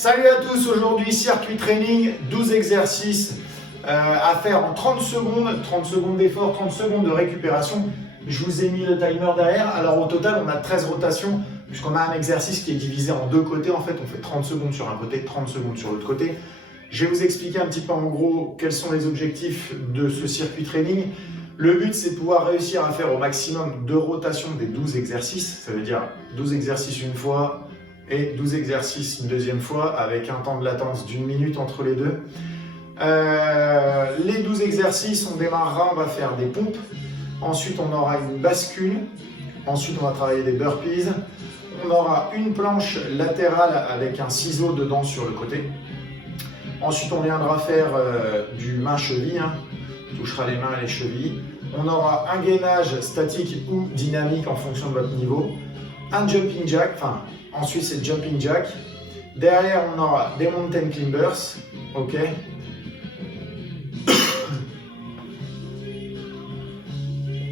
Salut à tous, aujourd'hui circuit training, 12 exercices à faire en 30 secondes, 30 secondes d'effort, 30 secondes de récupération. Je vous ai mis le timer derrière. Alors au total, on a 13 rotations puisqu'on a un exercice qui est divisé en deux côtés. En fait, on fait 30 secondes sur un côté, 30 secondes sur l'autre côté. Je vais vous expliquer un petit peu en gros quels sont les objectifs de ce circuit training. Le but, c'est de pouvoir réussir à faire au maximum 2 rotations des 12 exercices. Ça veut dire 12 exercices une fois et 12 exercices une deuxième fois avec un temps de latence d'1 minute entre les deux. Les 12 exercices, on démarrera, on va faire des pompes. Ensuite, on aura une bascule. Ensuite, on va travailler des burpees. On aura une planche latérale avec un ciseau dedans sur le côté. Ensuite, on viendra faire du main-cheville. On touchera les mains et les chevilles. On aura un gainage statique ou dynamique en fonction de votre niveau. Un jumping jack, ensuite c'est jumping jack. Derrière, on aura des mountain climbers. Ok.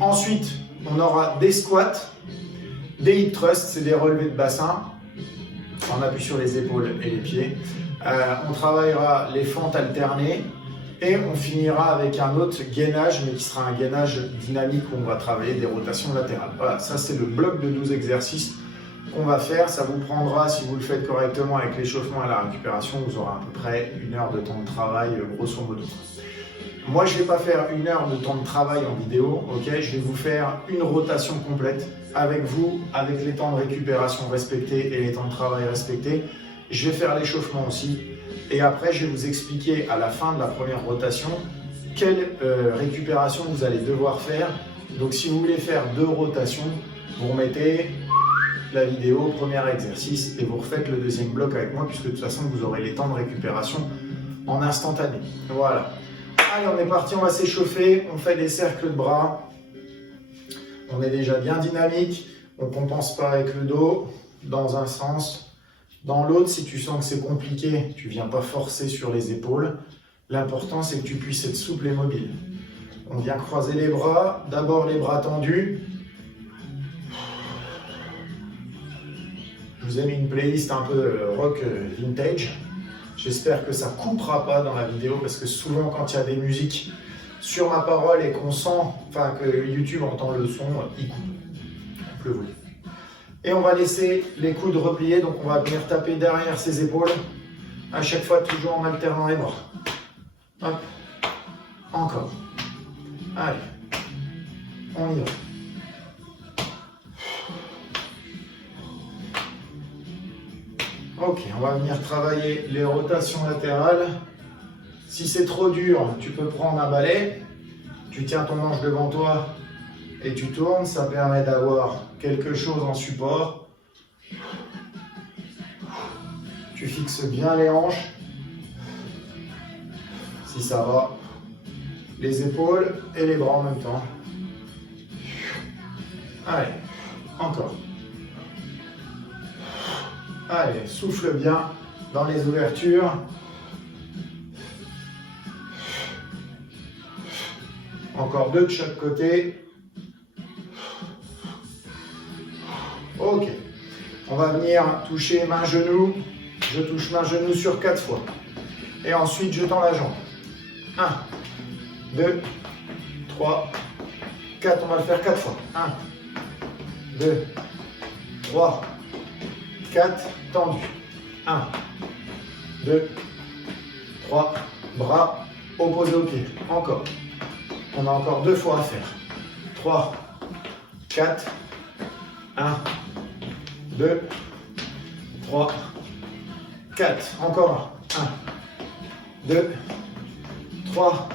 Ensuite, on aura des squats, des hip thrusts, c'est des relevés de bassin. On appuie sur les épaules et les pieds. On travaillera les fentes alternées. Et on finira avec un autre gainage, mais qui sera un gainage dynamique où on va travailler des rotations latérales. Voilà, ça c'est le bloc de 12 exercices qu'on va faire. Ça vous prendra, si vous le faites correctement avec l'échauffement et la récupération, vous aurez à peu près 1 heure de temps de travail, grosso modo. Moi, je ne vais pas faire 1 heure de temps de travail en vidéo, ok. Je vais vous faire une rotation complète avec vous, avec les temps de récupération respectés et les temps de travail respectés. Je vais faire l'échauffement aussi. Et après, je vais vous expliquer à la fin de la première rotation quelle récupération vous allez devoir faire. Donc, si vous voulez faire 2 rotations, vous remettez la vidéo, premier exercice, et vous refaites le deuxième bloc avec moi, puisque de toute façon, vous aurez les temps de récupération en instantané. Voilà. Allez, on est parti, on va s'échauffer. On fait des cercles de bras. On est déjà bien dynamique. On ne compense pas avec le dos dans un sens. Dans l'autre, si tu sens que c'est compliqué, tu ne viens pas forcer sur les épaules. L'important, c'est que tu puisses être souple et mobile. On vient croiser les bras, d'abord les bras tendus. Je vous ai mis une playlist un peu rock vintage. J'espère que ça ne coupera pas dans la vidéo parce que souvent, quand il y a des musiques sur ma parole et qu'on sent, que YouTube entend le son, il coupe. Le volume. Et on va laisser les coudes repliés, donc on va venir taper derrière ses épaules, à chaque fois toujours en alternant les bras. Hop, encore. Allez, on y va. Ok, on va venir travailler les rotations latérales. Si c'est trop dur, tu peux prendre un balai, tu tiens ton manche devant toi et tu tournes, ça permet d'avoir quelque chose en support. Tu fixes bien les hanches, si ça va, les épaules et les bras en même temps. Allez, encore. Allez, souffle bien dans les ouvertures. Encore 2 de chaque côté. Ok, on va venir toucher main-genou. Je touche main-genou sur 4 fois. Et ensuite, je tends la jambe. 1, 2, 3, 4. On va le faire 4 fois. 1, 2, 3, 4. Tendu. 1, 2, 3. Bras opposés au pied. Encore. On a encore 2 fois à faire. 3, 4. 1, 2, 3, 4. Encore un. 1, 2, 3,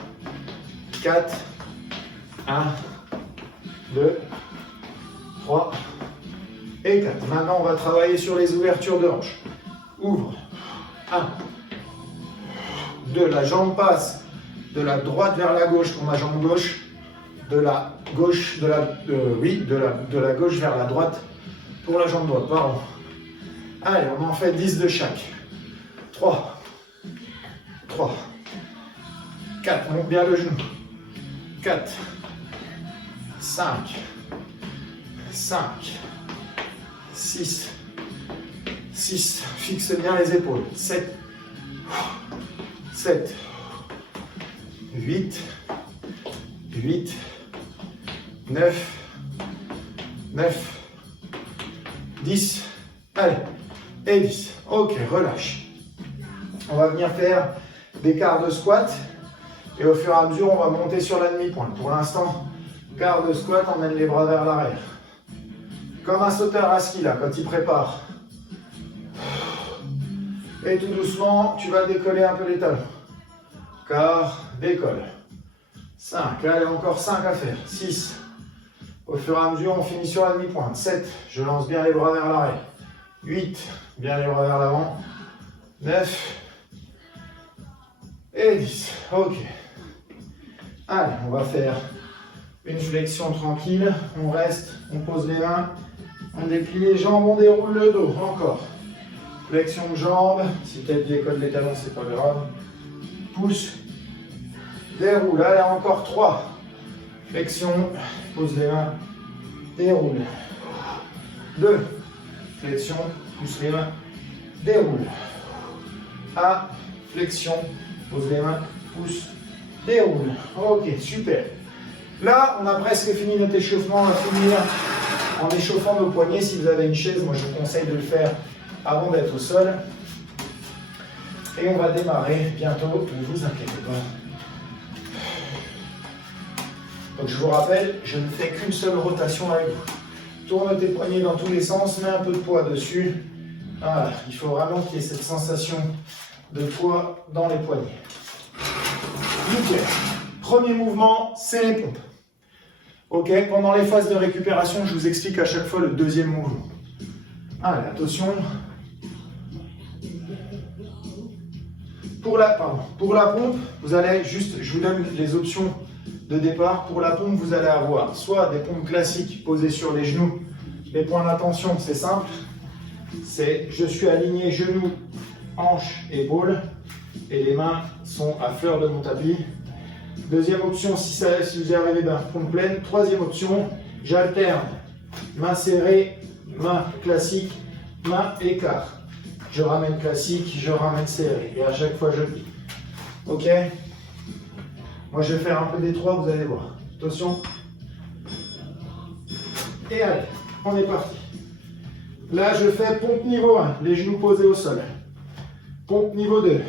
4. 1, 2, 3 et 4. Maintenant, on va travailler sur les ouvertures de hanches. Ouvre. 1, 2. La jambe passe de la droite vers la gauche pour ma jambe gauche. De la gauche vers la droite pour la jambe droite, pardon. Allez, on en fait 10 de chaque. 3, 3, 4, monte bien le genou. 4, 5, 6, 6, fixe bien les épaules. 7, 7, 8, 8, 9, 9, 10, allez, et 10. Ok, relâche. On va venir faire des quarts de squat et au fur et à mesure, on va monter sur la demi-pointe. Pour l'instant, quart de squat, on mène les bras vers l'arrière. Comme un sauteur à ski là, quand il prépare. Et tout doucement, tu vas décoller un peu les talons. Quart, décolle. 5, allez, encore 5 à faire. 6. Au fur et à mesure, on finit sur la demi-pointe. 7, je lance bien les bras vers l'arrière. 8, bien les bras vers l'avant. 9 et 10. Ok. Allez, on va faire une flexion tranquille. On reste, on pose les mains, on déplie les jambes, on déroule le dos. Encore. Flexion de jambes. Si peut-être décolle les talons, c'est pas grave. Pousse. Déroule. Allez, encore 3. Flexion. Pose les mains. Déroule. 2. Flexion. Pousse les mains. Déroule. 1. Flexion. Pose les mains. Pousse. Déroule. Ok, super. Là, on a presque fini notre échauffement. On va finir en échauffant nos poignets. Si vous avez une chaise, moi je vous conseille de le faire avant d'être au sol. Et on va démarrer bientôt, ne vous inquiétez pas. Donc je vous rappelle, je ne fais qu'une seule rotation avec vous. Tourne tes poignets dans tous les sens, mets un peu de poids dessus. Voilà, il faut vraiment qu'il y ait cette sensation de poids dans les poignets. Nickel. Premier mouvement, c'est les pompes. Ok, pendant les phases de récupération, je vous explique à chaque fois le deuxième mouvement. Allez, attention. Pour la pompe, vous allez juste, je vous donne les options de départ. Pour la pompe, vous allez avoir soit des pompes classiques posées sur les genoux. Les points d'attention, c'est simple. C'est je suis aligné genoux, hanches, épaules. Et les mains sont à fleur de mon tapis. Deuxième option, si vous arrivez d'un pompe pleine. Troisième option, j'alterne. Main serrée, main classique, main écart. Je ramène classique, je ramène serré. Et à chaque fois, je plie. Ok? Moi, je vais faire un peu des trois, vous allez voir. Attention. Et allez, on est parti. Là, je fais pompe niveau 1, les genoux posés au sol. Pompe niveau 2.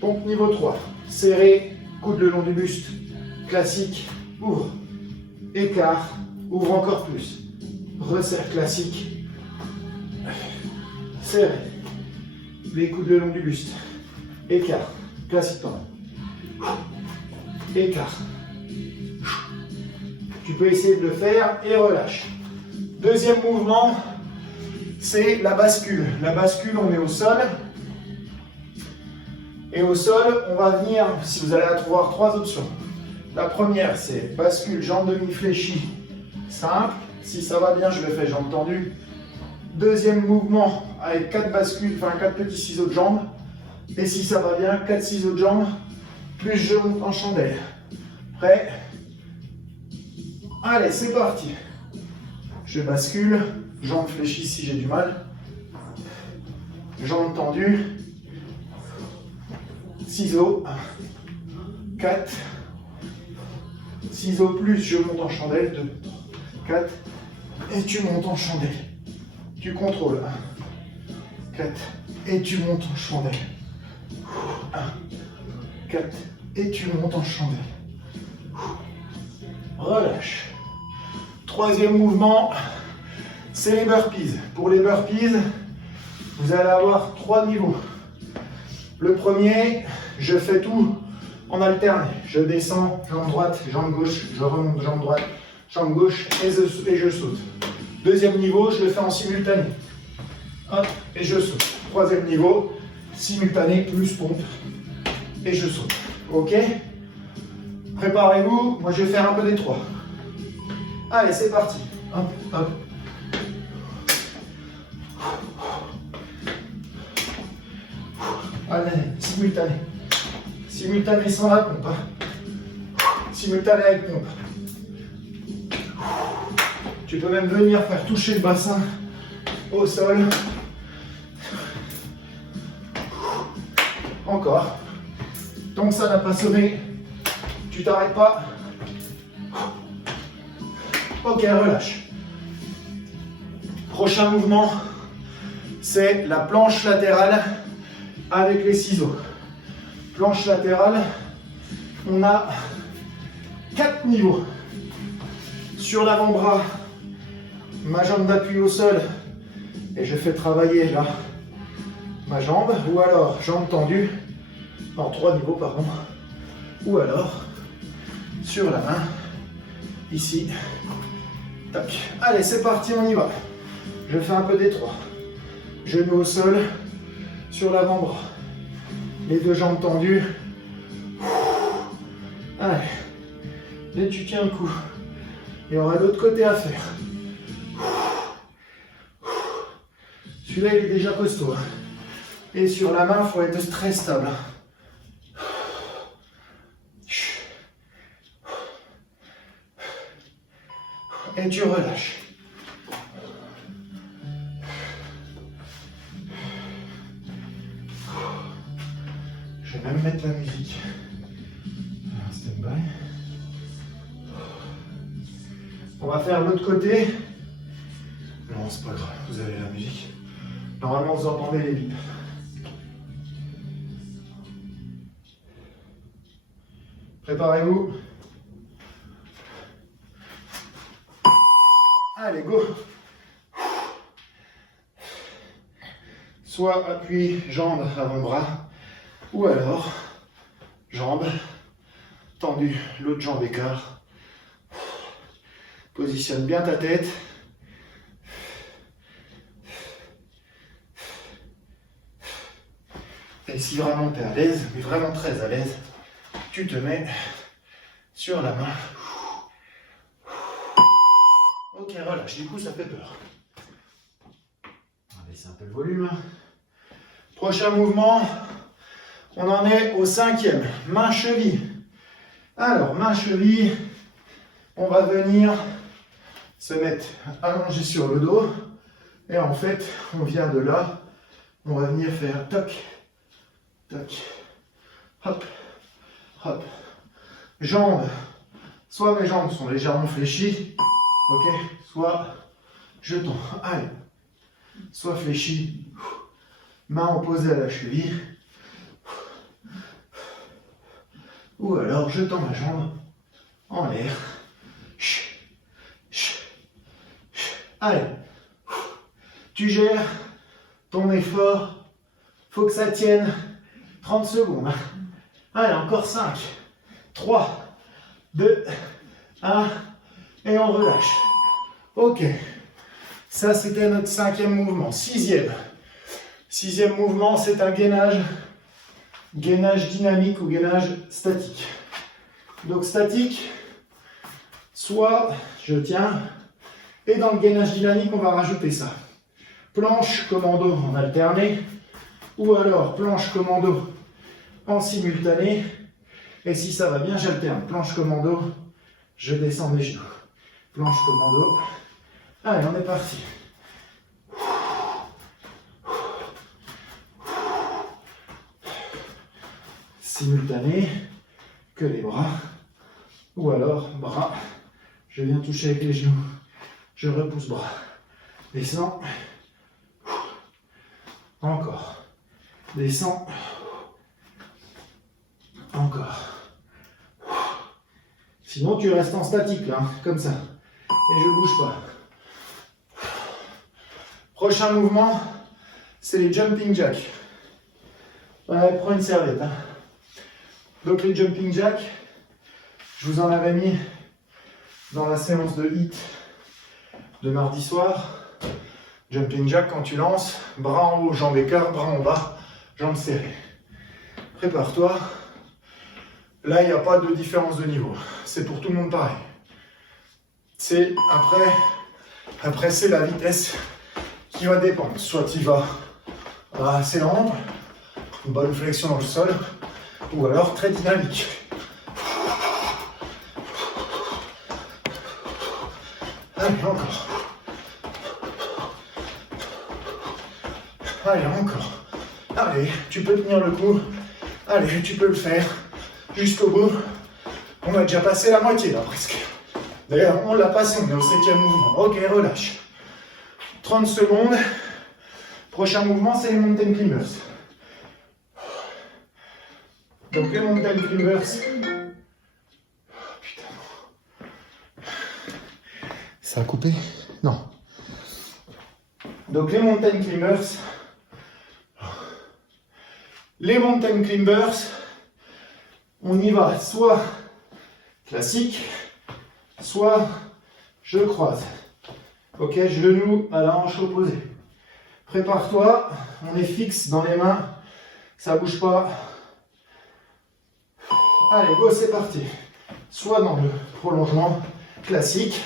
Pompe niveau 3. Serré, coude le long du buste. Classique, ouvre. Écart, ouvre encore plus. Resserre classique. Serré. Les coudes le long du buste. Écart. Classique pendant. Écart. Tu peux essayer de le faire et relâche. Deuxième mouvement, c'est la bascule. La bascule, on est au sol. Et au sol, on va venir, si vous allez avoir trois options. La première, c'est bascule, jambe demi-fléchie. Simple. Si ça va bien, je le fais jambes tendues. Deuxième mouvement avec 4 bascules, enfin 4 petits ciseaux de jambes. Et si ça va bien, 4 ciseaux de jambes, plus je monte en chandelle. Prêt? Allez, c'est parti. Je bascule, jambes fléchies si j'ai du mal. Jambes tendues. Ciseaux. 4. Ciseaux plus, je monte en chandelle. 2, 4. Et tu montes en chandelle. Tu contrôles. 1, 4. Et tu montes en chandelle. 1, 4. Et tu montes en chandelle. Relâche. Troisième mouvement, c'est les burpees. Pour les burpees, vous allez avoir 3 niveaux. Le premier, je fais tout en alterné. Je descends, jambe droite, jambe gauche, je remonte, jambe droite, jambe gauche et je saute. Deuxième niveau, je le fais en simultané. Hop, et je saute. Troisième niveau, simultané plus pompe et je saute. Ok? Préparez-vous, moi je vais faire un peu des trois. Allez, c'est parti. Hop, hop. Allez, simultané. Simultané sans la pompe. Simultané avec pompe. Tu peux même venir faire toucher le bassin au sol. Encore. Tant que ça n'a pas sonné, tu t'arrêtes pas. Ok, relâche. Prochain mouvement, c'est la planche latérale avec les ciseaux. Planche latérale, on a 4 niveaux. Sur l'avant-bras, ma jambe d'appui au sol et je fais travailler là ma jambe, ou alors jambe tendue, en 3 niveaux pardon, ou alors sur la main, ici, tac. Allez, c'est parti, on y va. Je fais un peu des 3. Genou au sol, sur l'avant-bras, les 2 jambes tendues. Allez, et tu tiens le coup. Il y aura l'autre côté à faire. Celui-là, il est déjà costaud. Et sur la main, il faut être très stable. Et tu relâches. Je vais même mettre la musique. Stand by. On va faire l'autre côté. Non, c'est pas grave, vous avez la musique. Normalement, vous entendez les bips. Préparez-vous. Allez, go. Soit appui, jambe, avant-bras, ou alors jambe tendue, l'autre jambe écart. Positionne bien ta tête. Et si vraiment tu es à l'aise, mais vraiment très à l'aise, tu te mets sur la main. Ok, relâche, du coup ça fait peur. On va baisser un peu le volume. Prochain mouvement, on en est au 5e, main-cheville. Alors, main-cheville, on va venir se mettre allongé sur le dos. Et en fait, on vient de là, on va venir faire toc, toc, hop, hop. Jambes, soit mes jambes sont légèrement fléchies, ok, soit je tends, allez, soit fléchi, main opposée à la cheville, ou alors je tends ma jambe en l'air. Allez, tu gères ton effort, faut que ça tienne 30 secondes. Allez, encore 5, 3, 2, 1, et on relâche. Ok, ça c'était notre 5e mouvement. 6e. 6e mouvement, c'est un gainage dynamique ou gainage statique. Donc statique, soit je tiens, et dans le gainage dynamique, on va rajouter ça. Planche commando en alterné, ou alors planche commando en simultané. Et si ça va bien, j'alterne. Planche commando, je descends mes genoux. Planche commando. Allez, on est parti. Simultané, que les bras. Ou alors, bras. Je viens toucher avec les genoux. Je repousse bras. Descends. Encore. Descends. Encore. Sinon, tu restes en statique, là, comme ça. Et je bouge pas. Prochain mouvement, c'est les jumping jacks. Ouais, prends une serviette. Hein. Donc, les jumping jacks, je vous en avais mis dans la séance de HIIT de mardi soir. Jumping jack, quand tu lances, bras en haut, jambes écart, bras en bas, jambes serrées. Prépare-toi. Là, il n'y a pas de différence de niveau. C'est pour tout le monde pareil. C'est après c'est la vitesse qui va dépendre. Soit tu vas assez lent, une bonne flexion dans le sol, ou alors très dynamique. Allez, encore. Allez, encore. Allez, tu peux tenir le coup. Allez, tu peux le faire jusqu'au bout. On a déjà passé la moitié là presque. D'ailleurs, on l'a passé, on est au 7e mouvement. Ok, relâche. 30 secondes. Prochain mouvement, c'est les mountain climbers. Donc les mountain climbers. Putain. Ça a coupé? Non. Donc les mountain climbers. Les mountain climbers, on y va soit classique, soit je croise. Ok, genou à la hanche opposée. Prépare-toi, on est fixe dans les mains, ça bouge pas. Allez, go, c'est parti. Soit dans le prolongement classique.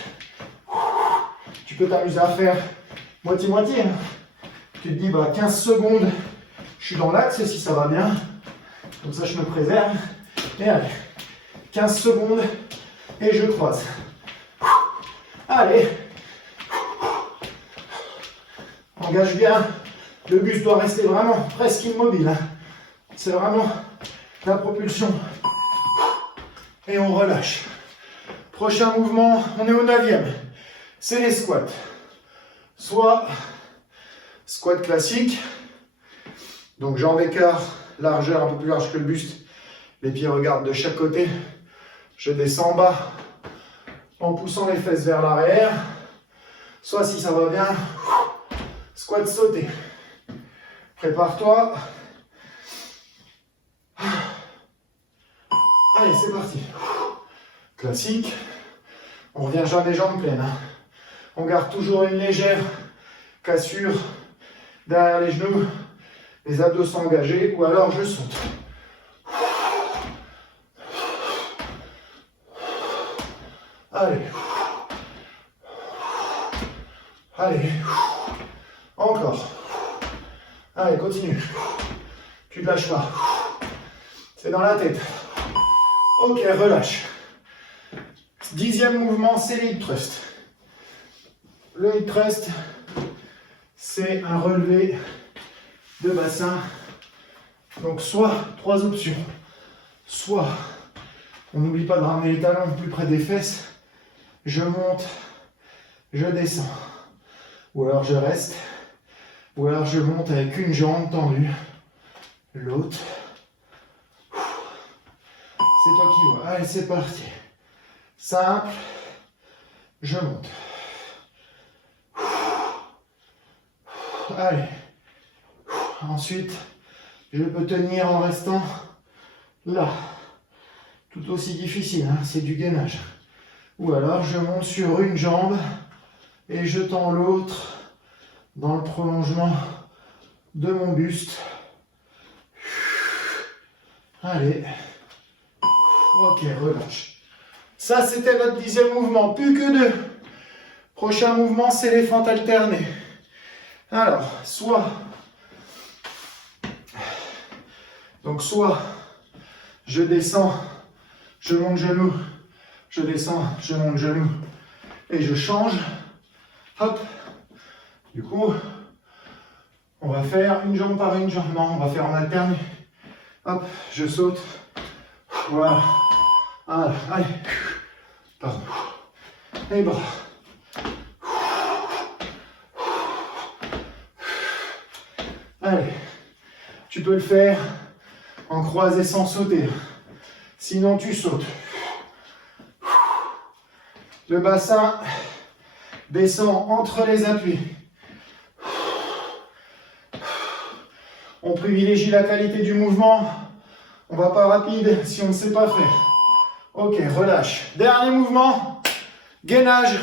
Tu peux t'amuser à faire moitié-moitié. Hein. Tu te dis, bah 15 secondes, je suis dans l'axe si ça va bien. Comme ça, je me préserve. Et allez, 15 secondes et je croise. Allez. Engage bien. Le buste doit rester vraiment presque immobile. Hein. C'est vraiment la propulsion. Et on relâche. Prochain mouvement, on est au 9e. C'est les squats. Soit squat classique. Donc jambes écart, largeur un peu plus large que le buste. Les pieds regardent de chaque côté. Je descends en bas en poussant les fesses vers l'arrière. Soit si ça va bien, squat sauté. Prépare-toi. Allez, c'est parti. Classique. On revient jamais jambes pleines. Hein. On garde toujours une légère cassure derrière les genoux. Les abdos sont engagés ou alors je saute. Allez. Allez. Encore. Allez, continue. Tu ne lâches pas. C'est dans la tête. Ok, relâche. 10e mouvement, c'est le hip thrust. Le hip thrust, c'est un relevé de bassin. Donc soit 3 options. Soit, on n'oublie pas de ramener les talons plus près des fesses. Je monte, je descends. Ou alors je reste. Ou alors je monte avec une jambe tendue. L'autre. C'est toi qui vois. Allez, c'est parti. Simple. Je monte. Allez. Ensuite, je peux tenir en restant là. Tout aussi difficile, hein, c'est du gainage. Ou alors, je monte sur une jambe et je tends l'autre dans le prolongement de mon buste. Allez. Ok, relâche. Ça, c'était notre 10e mouvement. Plus que 2. Prochain mouvement, c'est les fentes alternées. Alors, soit je descends, je monte genou, je descends, je monte genou et je change. Hop. Du coup, on va faire une jambe par une jambe. Non, on va faire en alterné. Hop, je saute. Voilà. Voilà. Allez. Pardon. Les bras. Allez. Tu peux le faire en croisé sans sauter. Sinon, tu sautes. Le bassin descend entre les appuis. On privilégie la qualité du mouvement. On ne va pas rapide si on ne sait pas faire. Ok, relâche. Dernier mouvement. Gainage.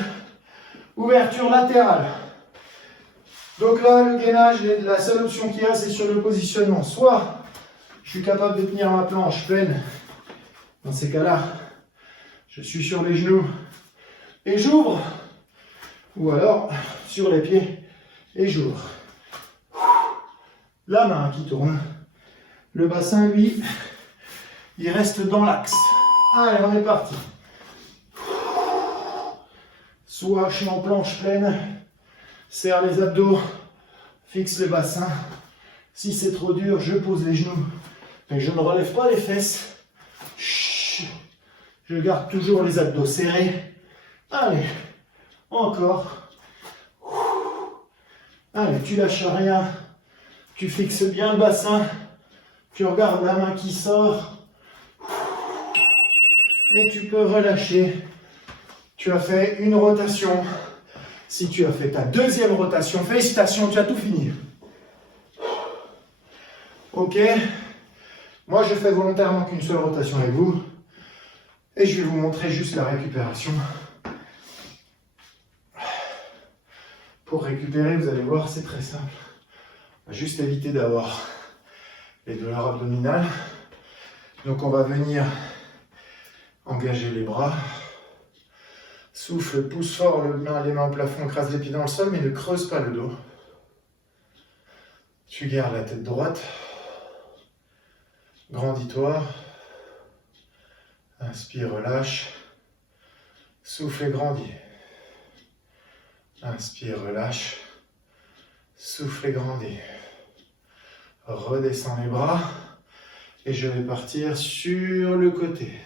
Ouverture latérale. Donc là, le gainage, la seule option qu'il y a, c'est sur le positionnement. Soit je suis capable de tenir ma planche pleine. Dans ces cas-là, je suis sur les genoux et j'ouvre. Ou alors sur les pieds et j'ouvre. La main qui tourne. Le bassin, lui, il reste dans l'axe. Allez, on est parti. Soit je suis en planche pleine, serre les abdos, fixe le bassin, Si c'est trop dur, je pose les genoux. Mais je ne relève pas les fesses. Chut. Je garde toujours les abdos serrés. Allez, encore. Allez, tu lâches rien. Tu fixes bien le bassin. Tu regardes la main qui sort. Et tu peux relâcher. Tu as fait une rotation. Si tu as fait ta deuxième rotation, félicitations, tu as tout fini. Ok. Moi, je fais volontairement qu'une seule rotation avec vous. Et je vais vous montrer juste la récupération. Pour récupérer, vous allez voir, c'est très simple. Juste éviter d'avoir les douleurs abdominales. Donc, on va venir engager les bras. Souffle, pousse fort les mains au plafond, écrase les pieds dans le sol, mais ne creuse pas le dos. Tu gardes la tête droite. Grandis-toi. Inspire, relâche. Souffle et grandis. Inspire, relâche. Souffle et grandis. Redescends les bras. Et je vais partir sur le côté.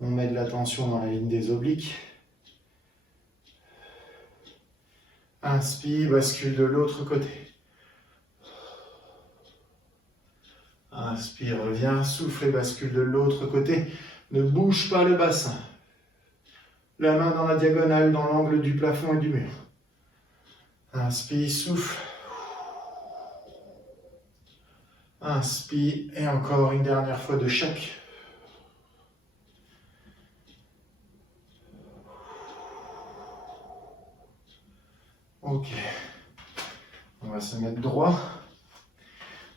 On met de la tension dans la ligne des obliques. Inspire, bascule de l'autre côté. Inspire, reviens, souffle et bascule de l'autre côté. Ne bouge pas le bassin. La main dans la diagonale, dans l'angle du plafond et du mur. Inspire, souffle. Inspire et encore une dernière fois de chaque. Ok. On va se mettre droit.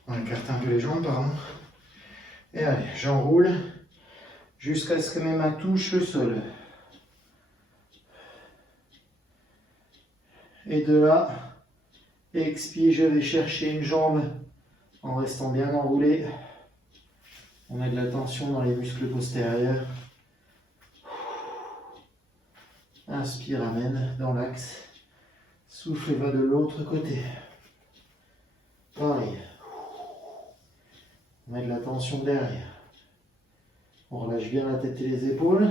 On écarte un peu les jambes, pardon. Et allez, j'enroule jusqu'à ce que mes mains touchent le sol. Et de là, expire, je vais chercher une jambe en restant bien enroulé. On met de la tension dans les muscles postérieurs. Inspire, amène dans l'axe. Souffle et va de l'autre côté. Pareil. On met de la tension derrière. On relâche bien la tête et les épaules.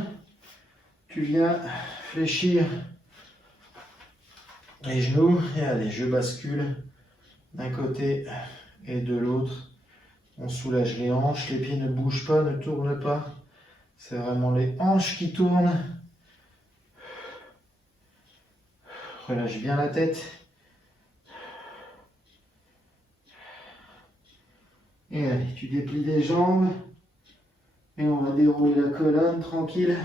Tu viens fléchir les genoux. Et allez, je bascule d'un côté et de l'autre. On soulage les hanches. Les pieds ne bougent pas, ne tournent pas. C'est vraiment les hanches qui tournent. Relâche bien la tête. Et allez, tu déplies les jambes. Et on va dérouler la colonne tranquille.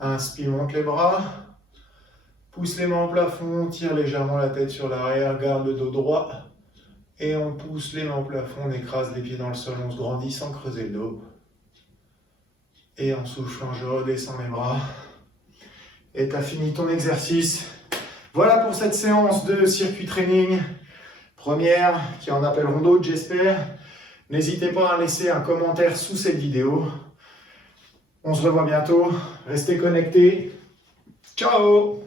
Inspire, monte les bras. Pousse les mains au plafond. Tire légèrement la tête sur l'arrière. Garde le dos droit. Et on pousse les mains au plafond. On écrase les pieds dans le sol. On se grandit sans creuser le dos. Et en soufflant, je redescends les bras. Et tu as fini ton exercice. Voilà pour cette séance de circuit training. Première, qui en appelleront d'autres, j'espère. N'hésitez pas à laisser un commentaire sous cette vidéo. On se revoit bientôt. Restez connectés. Ciao!